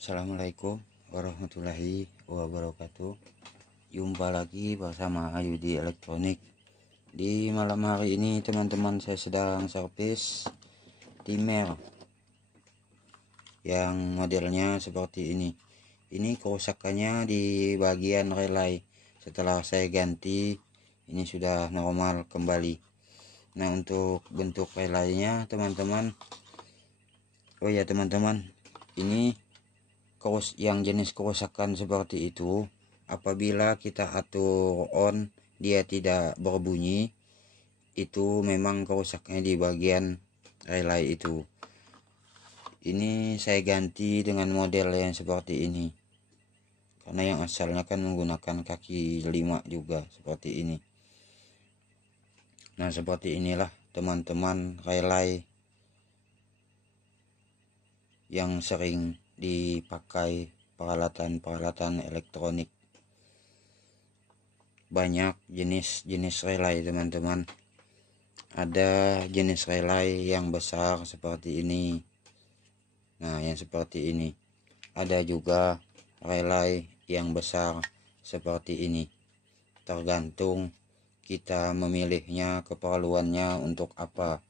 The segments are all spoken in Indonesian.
Assalamualaikum warahmatullahi wabarakatuh. Jumpa lagi bersama Ayudi Elektronik. Di malam hari ini teman-teman, saya sedang servis timer yang modelnya seperti ini. Ini kerusakannya di bagian relay. Setelah saya ganti, ini sudah normal kembali. Nah, untuk bentuk relaynya teman-teman, ini yang jenis kerusakan seperti itu, apabila kita atur on dia tidak berbunyi, itu memang kerusaknya di bagian relay itu. Ini saya ganti dengan model yang seperti ini, karena yang asalnya kan menggunakan kaki 5 juga seperti ini. Nah, seperti inilah teman-teman relay yang sering dipakai peralatan elektronik. Banyak jenis relay teman-teman. Ada jenis relay yang besar seperti ini. Nah, yang seperti ini. Ada juga relay yang besar seperti ini. Tergantung kita memilihnya, keperluannya untuk apa.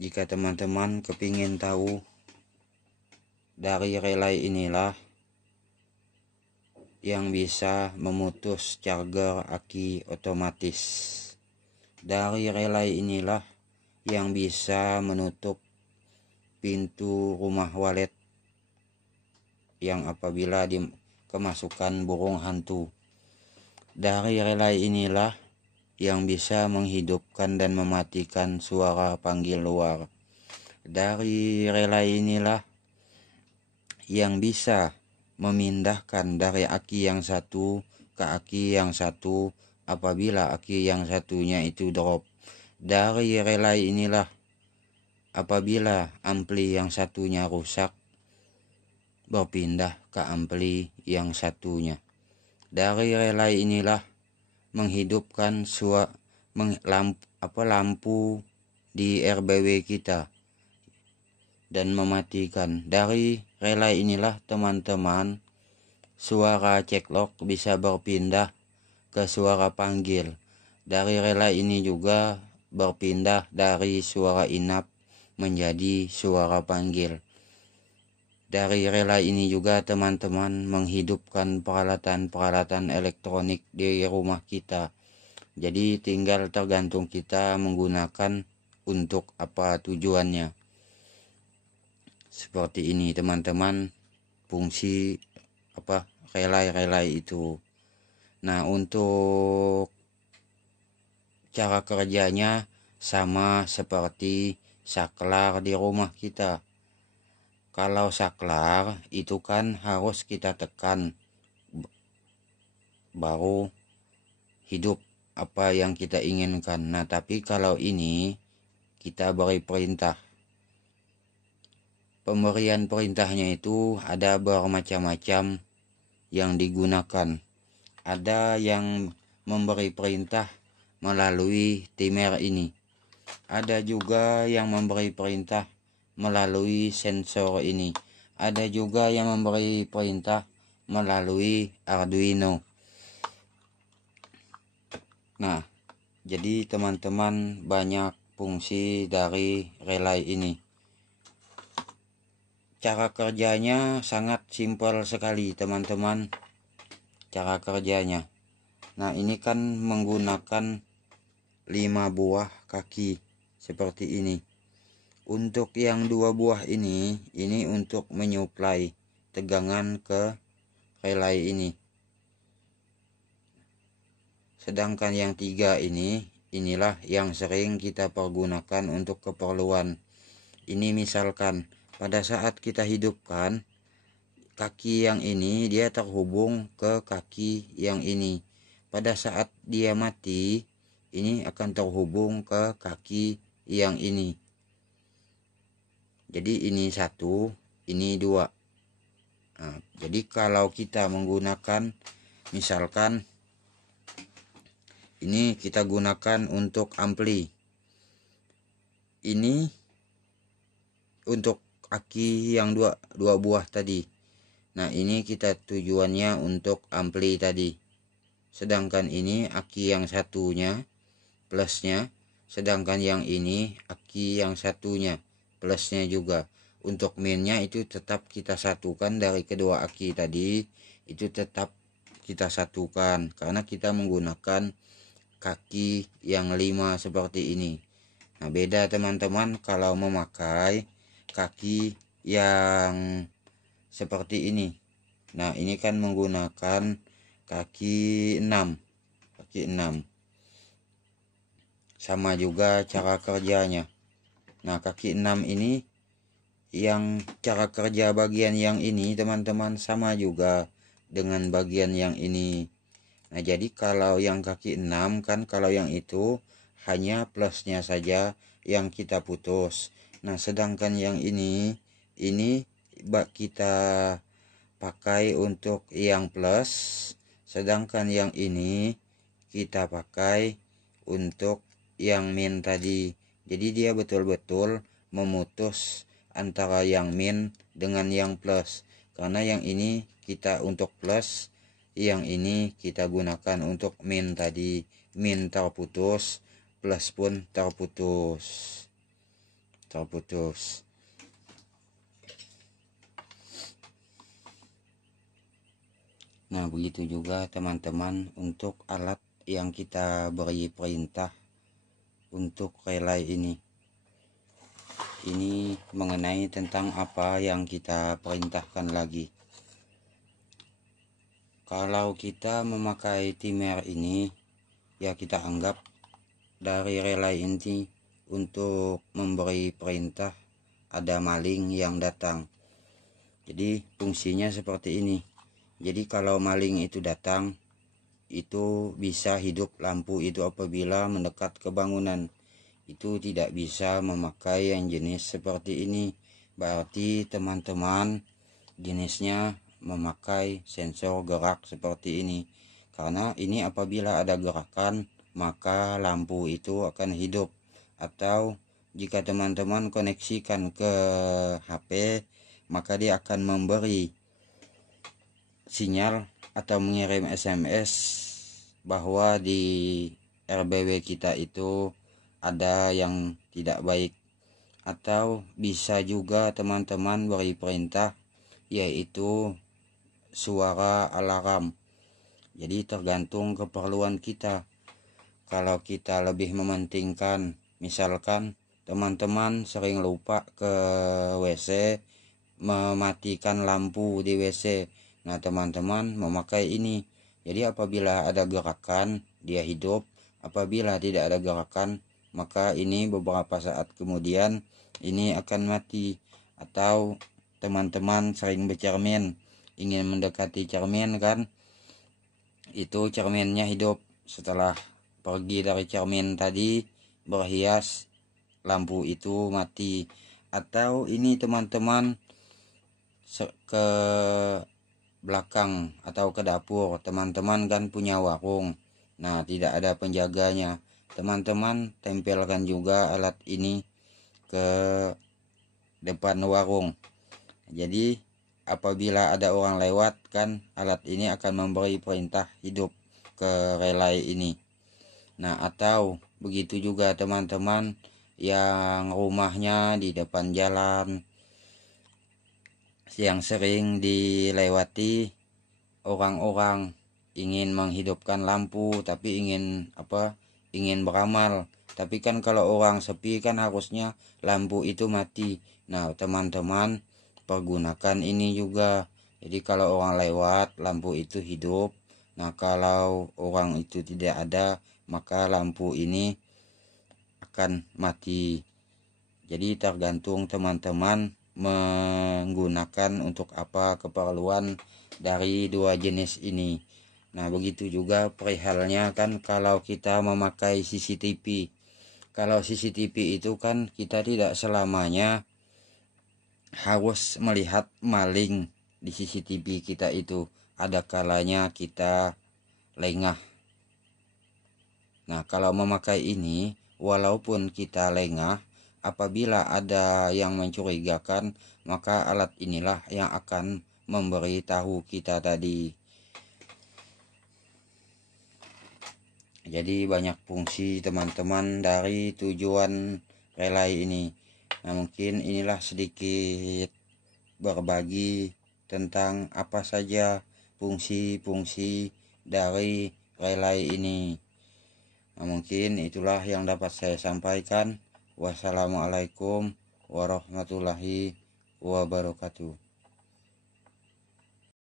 Jika teman-teman kepingin tahu dari relay inilah yang bisa memutus charger aki otomatis. Dari relay inilah yang bisa menutup pintu rumah walet yang apabila kemasukan burung hantu. Dari relay inilah yang bisa menghidupkan dan mematikan suara panggil luar. Dari relay inilah yang bisa memindahkan dari aki yang satu ke aki yang satu apabila aki yang satunya itu drop. Dari relay inilah apabila ampli yang satunya rusak, berpindah ke ampli yang satunya. Dari relay inilah menghidupkan lampu di RBW kita dan mematikan. Dari relay inilah teman-teman suara ceklok bisa berpindah ke suara panggil. Dari relay ini juga berpindah dari suara inap menjadi suara panggil. Dari relay ini juga teman-teman menghidupkan peralatan elektronik di rumah kita. Jadi tinggal tergantung kita menggunakan untuk apa tujuannya. Seperti ini teman-teman fungsi relay itu. Nah, untuk cara kerjanya sama seperti saklar di rumah kita. Kalau saklar itu kan harus kita tekan baru hidup apa yang kita inginkan. Nah, tapi kalau ini kita beri perintah. Pemberian perintahnya itu ada bermacam-macam yang digunakan. Ada yang memberi perintah melalui timer ini. Ada juga yang memberi perintah melalui sensor ini. Ada juga yang memberi perintah melalui Arduino. Nah, jadi teman-teman banyak fungsi dari relay ini. Cara kerjanya sangat simpel sekali teman-teman. Cara kerjanya. Nah, ini kan menggunakan 5 buah kaki seperti ini. Untuk yang 2 buah ini untuk menyuplai tegangan ke relay ini. Sedangkan yang 3 inilah yang sering kita pergunakan untuk keperluan. Ini misalkan pada saat kita hidupkan kaki yang ini, dia terhubung ke kaki yang ini. Pada saat dia mati, ini akan terhubung ke kaki yang ini. Jadi ini 1, ini 2. Nah, jadi kalau kita menggunakan misalkan ini kita gunakan untuk ampli. Ini untuk aki yang dua buah tadi. Nah ini kita tujuannya untuk ampli tadi. Sedangkan ini aki yang satunya plusnya, sedangkan yang ini aki yang satunya plusnya juga. Untuk minnya itu tetap kita satukan dari kedua aki tadi, itu tetap kita satukan karena kita menggunakan kaki yang 5 seperti ini. Nah beda teman-teman kalau memakai kaki yang seperti ini. Nah ini kan menggunakan kaki 6, sama juga cara kerjanya. Nah kaki 6 ini yang cara kerja bagian yang ini teman-teman sama juga dengan bagian yang ini. Nah jadi kalau yang kaki 6 kan, kalau yang itu hanya plusnya saja yang kita putus. Nah sedangkan yang ini kita pakai untuk yang plus, sedangkan yang ini kita pakai untuk yang min tadi. Jadi dia betul-betul memutus antara yang min dengan yang plus, karena yang ini kita untuk plus, yang ini kita gunakan untuk min tadi. Min terputus, plus pun terputus. Nah begitu juga teman-teman untuk alat yang kita beri perintah untuk relay ini. Ini mengenai tentang apa yang kita perintahkan lagi. Kalau kita memakai timer ini, ya kita anggap dari relay ini untuk memberi perintah ada maling yang datang. Jadi fungsinya seperti ini. Jadi kalau maling itu datang, itu bisa hidup lampu itu apabila mendekat ke bangunan. Itu tidak bisa memakai yang jenis seperti ini. Berarti teman-teman jenisnya memakai sensor gerak seperti ini. Karena ini apabila ada gerakan, maka lampu itu akan hidup. Atau jika teman-teman koneksikan ke HP, maka dia akan memberi sinyal atau mengirim SMS bahwa di RBW kita itu ada yang tidak baik. Atau bisa juga teman-teman beri perintah, yaitu suara alarm. Jadi tergantung keperluan kita. Kalau kita lebih mementingkan, misalkan teman-teman sering lupa ke WC, mematikan lampu di WC. Nah teman-teman memakai ini. Jadi apabila ada gerakan, dia hidup. Apabila tidak ada gerakan, maka ini beberapa saat kemudian ini akan mati. Atau teman-teman sering bercermin, ingin mendekati cermin kan, itu cerminnya hidup. Setelah pergi dari cermin tadi berhias, lampu itu mati. Atau ini teman-teman ke belakang atau ke dapur, teman-teman kan punya warung. Nah tidak ada penjaganya, teman-teman tempelkan juga alat ini ke depan warung. Jadi apabila ada orang lewat kan, alat ini akan memberi perintah hidup ke relay ini. Nah atau begitu juga teman-teman yang rumahnya di depan jalan, yang sering dilewati orang-orang, ingin menghidupkan lampu tapi ingin beramal. Tapi kan kalau orang sepi kan harusnya lampu itu mati. Nah teman-teman pergunakan ini juga. Jadi kalau orang lewat lampu itu hidup. Nah kalau orang itu tidak ada, maka lampu ini akan mati. Jadi tergantung teman-teman menggunakan untuk apa keperluan dari dua jenis ini. Nah begitu juga perihalnya kan kalau kita memakai CCTV. Kalau CCTV itu kan kita tidak selamanya harus melihat maling di CCTV kita itu. Ada kalanya kita lengah. Nah kalau memakai ini, walaupun kita lengah, Apabila ada yang mencurigakan, maka alat inilah yang akan memberitahu kita tadi. Jadi banyak fungsi teman-teman dari tujuan relay ini. Nah, mungkin inilah sedikit berbagi tentang apa saja fungsi-fungsi dari relay ini. Nah, mungkin itulah yang dapat saya sampaikan. Wassalamualaikum warahmatullahi wabarakatuh.